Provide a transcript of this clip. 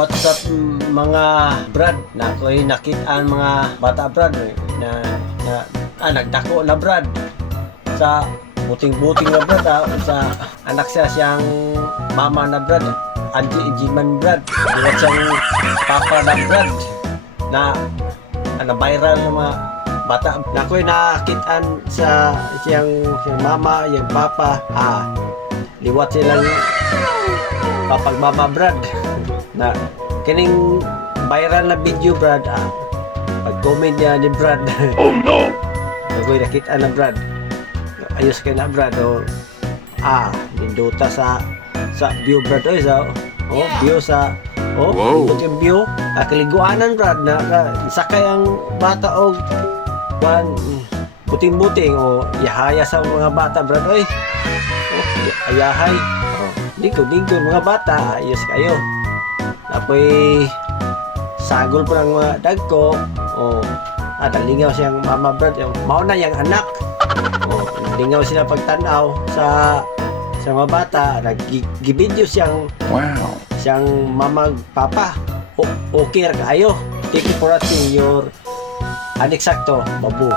What's up mga brad? Na ako'y nakitaan mga bata brad na nagdako na brad sa buting-buting na brad sa anak siyang mama na brad, Angie Jiman brad. Diba siyang papa na brad na viral na mga bata. Na ako'y nakitaan sa siyang mama, yung papa, liwat silang papagmama brad na kining viral na video brad, pag-comment niya ni brad. Oh no! Ako'y nakita na brad, ayos ka na brad, ninduta sa view brad, view sa Wow. yung view, kaliguanan brad, na sakay ang bata og buting-buting yahaya sa mga bata brad, ayahay, lingkod mga bata, ayos kayo. Apoy sagol po ng mga dagko, lingaw siyang mama brad, mao na yung anak, lingaw sila pagtanaw sa mga bata, nag-video siyang Wow. siyang mama papa, okay ra kayo, take it for a senior, aneksakto, babu.